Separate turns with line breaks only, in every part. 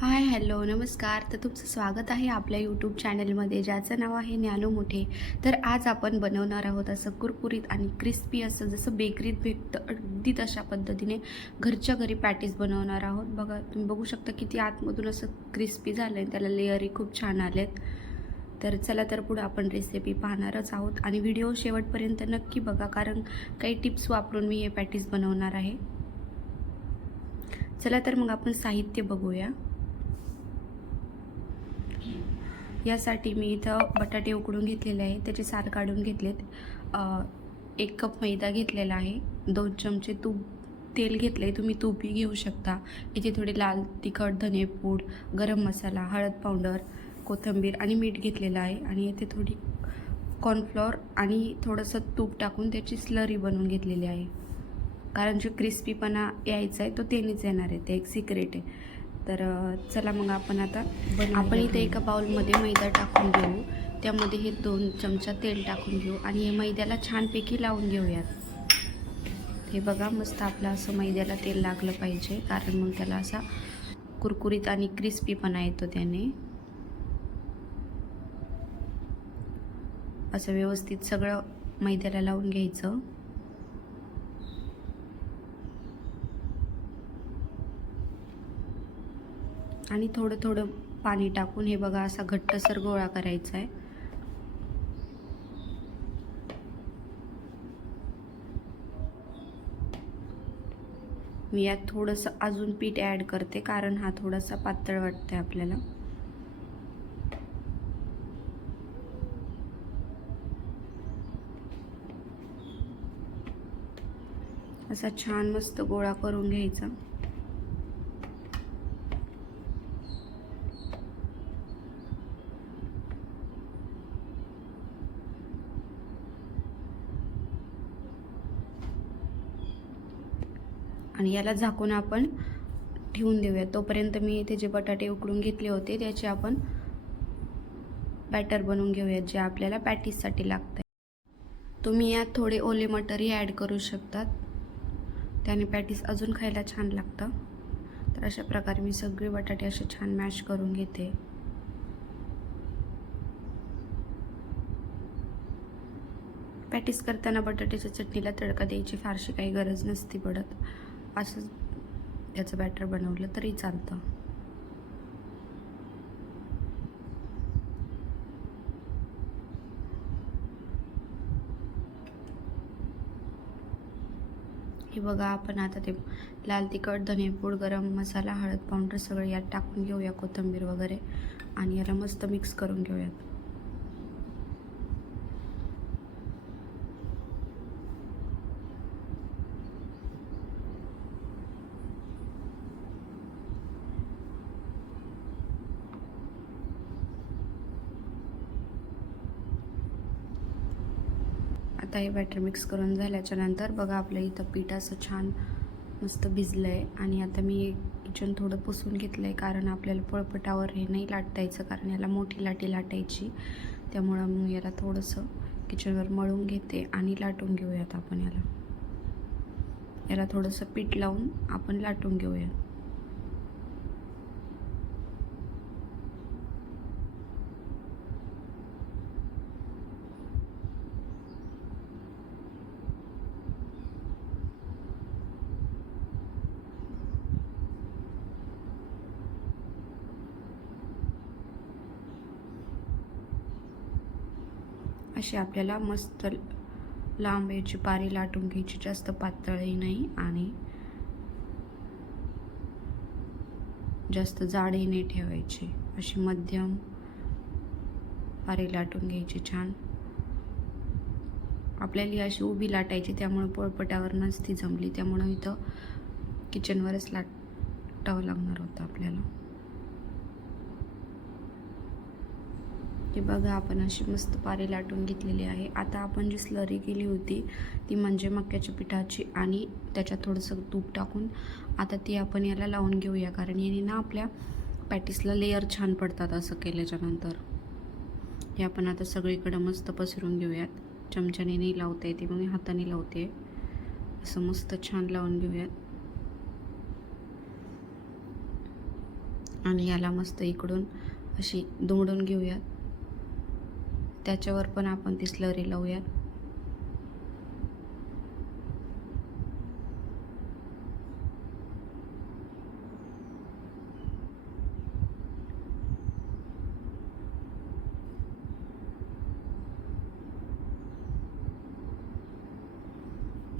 Hi hello नमस्कार. तर तुमचं स्वागत आहे आपल्या यूट्यूब चॅनलमध्ये ज्याचं नाव आहे ज्ञानो मोठे. तर आज आपण बनवणार आहोत असं कुरकुरीत आणि क्रिस्पी असं जसं बेकरीत भेटतं अगदी तशा पद्धतीने घरच्या घरी पॅटीस बनवणार आहोत. बघा तुम्ही बघू शकता किती आतमधून असं क्रिस्पी झालं आहे त्याला लेअरही खूप छान आलेत. तर चला तर पुढं आपण रेसिपी पाहणारच आहोत. आणि व्हिडिओ शेवटपर्यंत नक्की बघा कारण काही टिप्स वापरून मी हे पॅटीस बनवणार आहे. चला तर मग आपण साहित्य बघूया. यासाठी मी इथं बटाटे उकडून घेतलेले आहे. त्याचे सार काढून घेतलेत. एक कप मैदा घेतलेला आहे. दोन चमचे तूप तेल घेतलं आहे तुम्ही तूपही घेऊ शकता. इथे थोडे लाल तिखट धनेपूड गरम मसाला हळद पावडर कोथिंबीर आणि मीठ घेतलेलं आहे. आणि इथे थोडी कॉर्नफ्लॉर आणि थोडंसं तूप टाकून त्याची स्लरी बनवून घेतलेली आहे. कारण जो क्रिस्पीपणा यायचा आहे तो तेनेच येणार आहे. ते एक सिक्रेट आहे. तर चला मग आपण आता आपण इथे एका बाउलमध्ये मैदा टाकून घेऊ. त्यामध्ये हे दोन चमचा तेल टाकून घेऊ आणि हे मैद्याला छानपैकी लावून घेऊयात. हे बघा मस्त आपलं असं मैद्याला तेल लागलं पाहिजे. कारण मग त्याला असा कुरकुरीत आणि क्रिस्पीपणा येतो त्याने. असं व्यवस्थित सगळं मैद्याला लावून घ्यायचं. आणि थोडं थोडं पाणी टाकून हे बघा असा घट्टसर गोळा करायचा आहे. मी यात थोडंसं अजून पीठ ॲड करते कारण हा थोडासा पातळ वाटतंय आपल्याला. असा छान मस्त गोळा करून घ्यायचा. आणि याला झाकून आपण ठेवून देऊया. तोपर्यंत मी इथे जे बटाटे उकडून घेतले होते त्याचे आपण बॅटर बनवून घेऊयात जे आपल्याला पॅटीससाठी लागतं आहे तुम्ही यात थोडे ओले मटरही ॲड करू शकतात. त्याने पॅटीस अजून खायला छान लागतं. तर अशा प्रकारे मी सगळे बटाटे असे छान मॅश करून घेते. पॅटीस करताना बटाट्याच्या चटणीला तडका द्यायची फारशी काही गरज नसती पडत. असं याचं बॅटर बनवलं तरी चालतं. हे बघा आपण आता ते लाल तिखट धनेपूड गरम मसाला हळद पावडर सगळं यात टाकून घेऊया कोथिंबीर वगैरे. आणि याला मस्त मिक्स करून घेऊयात. आता हे बॅटर मिक्स करून झाल्याच्यानंतर बघा आपलं इथं पीठ असं छान मस्त भिजलं आहे आणि आता मी किचन थोडं पुसून घेतलं आहे कारण आपल्याला पळपटावर हे नाही लाटायचं कारण याला मोठी लाटी लाटायची. त्यामुळं मग याला थोडंसं किचनवर मळून घेते आणि लाटून घेऊयात आपण याला. याला थोडंसं पीठ लावून आपण लाटून घेऊयात. अशी आपल्याला मस्त लांब याची पारी लाटून घ्यायची जास्त पातळही नाही आणि जास्त जाडही नाही ठेवायची. अशी मध्यम पारी लाटून घ्यायची छान. आपल्याला ही अशी उभी लाटायची त्यामुळं पोळपटावरनंच ती जमली. त्यामुळं इथं किचनवरच लाटावं लागणार होतं आपल्याला. हे बघा आपण अशी मस्त पारी लाटून घेतलेली आहे. आता आपण जी स्लरी केली होती ती म्हणजे मक्याच्या पिठाची आणि त्याच्यात थोडंसं तूप टाकून आता ती आपण याला लावून घेऊया कारण याने ना आपल्या पॅटीसला लेअर छान पडतात असं केल्याच्यानंतर. हे आपण आता सगळीकडं मस्त पसरून घेऊयात. चमच्याने नाही लावता येते मग हाताने लावते. असं मस्त छान लावून घेऊयात. आणि याला मस्त इकडून अशी दुमडून घेऊयात. त्याच्यावर पण आपण ती स्लरी लावूयात.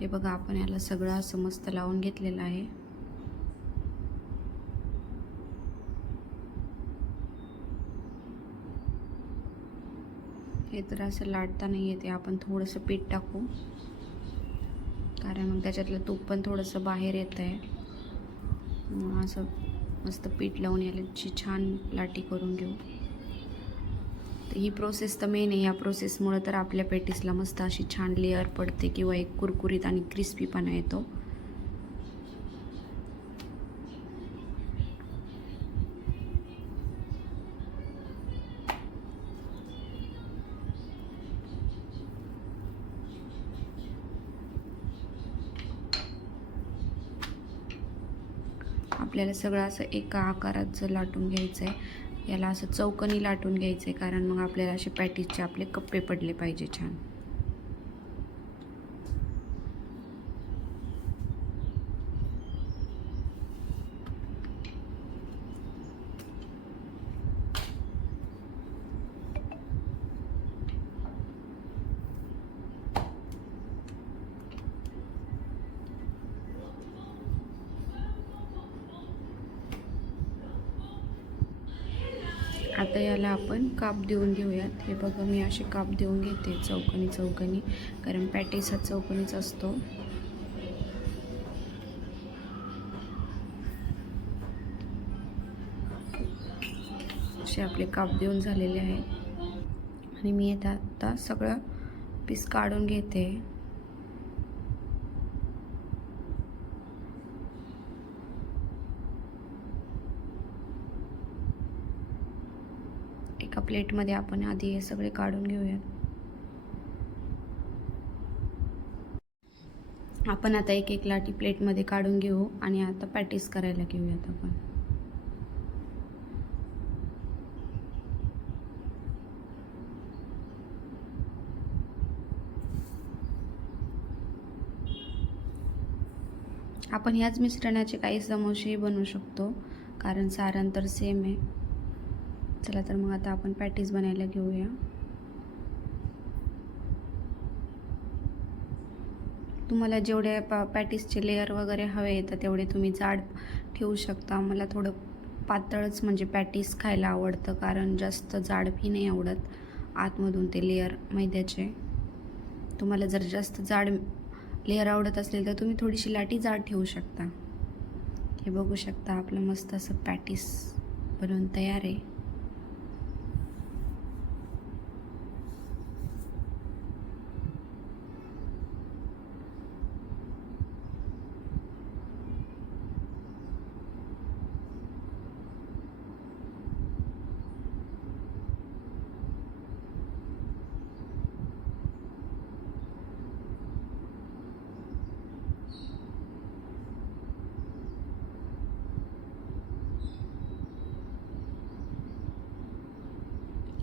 हे बघा आपण याला सगळं असं मस्त लावून घेतलेलं आहे. हे तर असं लाटता नाही येते आपण थोडंसं पीठ टाकू. कारण मग त्याच्यातलं तूप पण थोडंसं बाहेर येत आहे. मग असं मस्त पीठ लावून याची छान लाटी करून घेऊ. तर ही प्रोसेस तर मेन आहे. या प्रोसेसमुळं तर आपल्या पेटीसला मस्त अशी छान लेअर पडते किंवा एक कुरकुरीत आणि क्रिस्पीपणा येतो. आपल्याला सगळं असं एका आकाराचं लाटून घ्यायचं आहे याला असं चौकनी लाटून घ्यायचं आहे कारण मग आपल्याला असे पॅटीसचे आपले कप्पे पडले पाहिजे छान. आता याला आपण काप देऊन घेऊयात. हे बघा मी असे काप देऊन घेते चौकनी चौकनी. कारण पॅटीस हा चौकनीच असतो. असे आपले काप देऊन झालेले आहेत. आणि मी आता आता सगळं पीस काढून घेते एका प्लेटमध्ये आपण आधी हे सगळे काढून घेऊयात. आपण आता एक एक लाटी प्लेटमध्ये काढून घेऊ आणि आता पॅटीस करायला घेऊयात आपण. आपण ह्याच मिश्रणाचे काही समोसेही बनवू शकतो कारण सारण तर सेम आहे. चला तर मग आता आपण पॅटीस बनायला घेऊया. तुम्हाला जेवढे पा पॅटीसचे लेअर वगैरे हवे तर तेवढे तुम्ही जाड ठेवू शकता. मला थोडं पातळच म्हणजे पॅटीस खायला आवडतं कारण जास्त जाडही नाही आवडत आतमधून ते लेअर मैद्याचे. तुम्हाला जर जास्त जाड लेअर आवडत असेल तर तुम्ही थोडीशी लाटी जाड ठेवू शकता. हे बघू शकता आपलं मस्त असं पॅटीस बनवून तयार आहे हे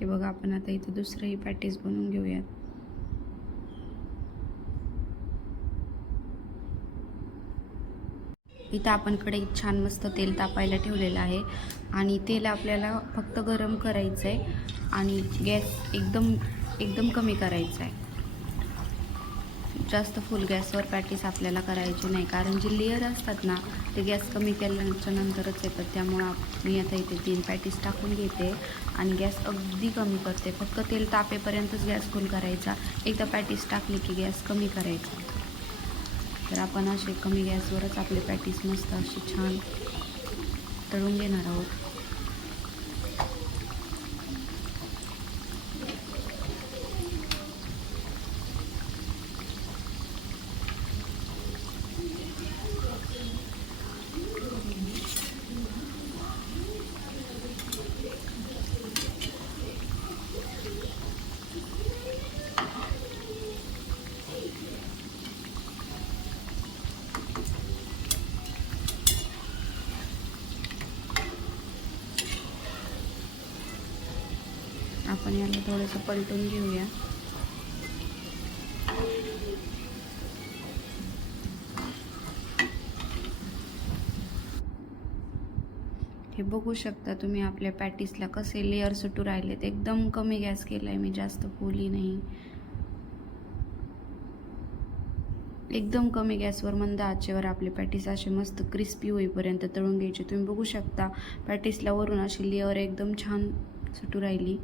बघा आपण आता इथं दुसरंही पॅटीस बनवून घेऊयात. इथं आपण छान मस्त तेल तापायला ठेवलेलं आहे. आणि तेल आपल्याला फक्त गरम करायचं आहे आणि गॅस एकदम एकदम कमी करायचा आहे जास्त फुल गॅसवर पॅटीस आपल्याला करायची नाही. कारण जे लेअर असतात ना ते गॅस कमी केल्याच्या नंतरच येतात. त्यामुळं मी आता इथे तीन पॅटीस टाकून घेते आणि गॅस अगदी कमी करते. फक्त तेल तापेपर्यंतच गॅस फुल करायचा. एकदा पॅटीस टाकली की गॅस कमी करायचा. तर आपण असे कमी गॅसवरच आपले पॅटीस मस्त अशी छान तळून घेणार आहोत. आपण याला थोडंसं पलटून घेऊया. हे बघू शकता तुम्ही आपल्या पॅटीसला कसे लेअर सुटू राहिलेत. एकदम कमी गॅस केला आहे मी जास्त फुली नाही. एकदम कमी गॅसवर मंद आचेवर आपले पॅटीस असे मस्त क्रिस्पी होईपर्यंत तळून घ्यायचे. तुम्ही बघू शकता पॅटीसला वरून अशी लेअर एकदम छान सुटू राहिली.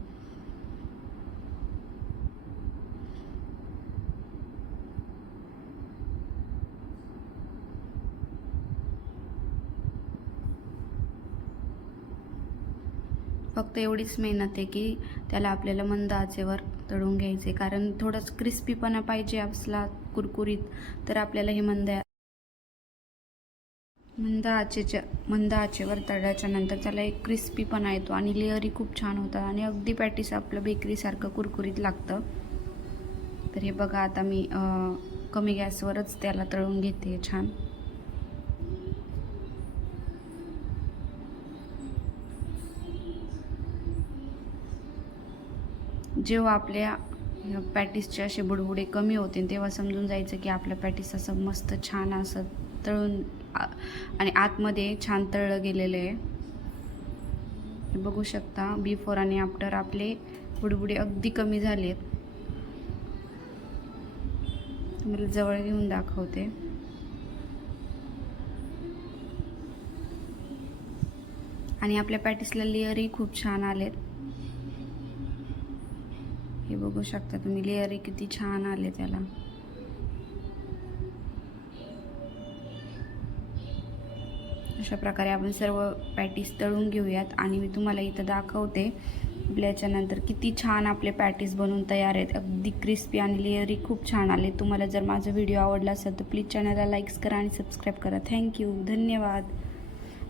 फक्त एवढीच मेहनत आहे की त्याला आपल्याला मंद आचेवर तळून घ्यायचे. कारण थोडंच क्रिस्पीपणा पाहिजे असला कुरकुरीत तर आपल्याला हे मंद मंद आचेच्या मंद आचेवर तळल्याच्या नंतर त्याला एक क्रिस्पीपणा येतो आणि लेअरी खूप छान होतात आणि अगदी पॅटीस आपलं बेकरीसारखं कुरकुरीत लागतं. तर हे बघा आता मी कमी गॅसवरच त्याला तळून घेते छान. जेव्हा आपल्या पॅटिसचे असे बुडबुडे कमी होतील तेव्हा समजून जायचं की आपलं पॅटिस असं मस्त छान असं तळून आणि आतमध्ये छान तळलं गेलेलं आहे. बघू शकता बिफोर आणि आफ्टर आपले बुडबुडे अगदी कमी झालेत तुम्हाला जवळ घेऊन दाखवते. आणि आपल्या पॅटिसला लेअरही खूप छान आलेत. हे बघू शकता तुम्ही. लेअरही किती छान आले त्याला. अशा प्रकारे आपण सर्व पॅटीस तळून घेऊयात. आणि मी तुम्हाला इथं दाखवते आपल्याच्यानंतर किती छान आपले पॅटीस बनवून तयार आहेत. अगदी क्रिस्पी आणि लेअरी खूप छान आले. तुम्हाला जर माझा व्हिडिओ आवडला असेल तर प्लीज चॅनलला लाईक्स करा आणि सबस्क्राईब करा. थँक्यू धन्यवाद.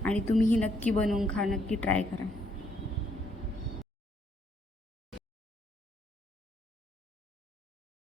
आणि तुम्हीही नक्की बनवून खा नक्की ट्राय करा.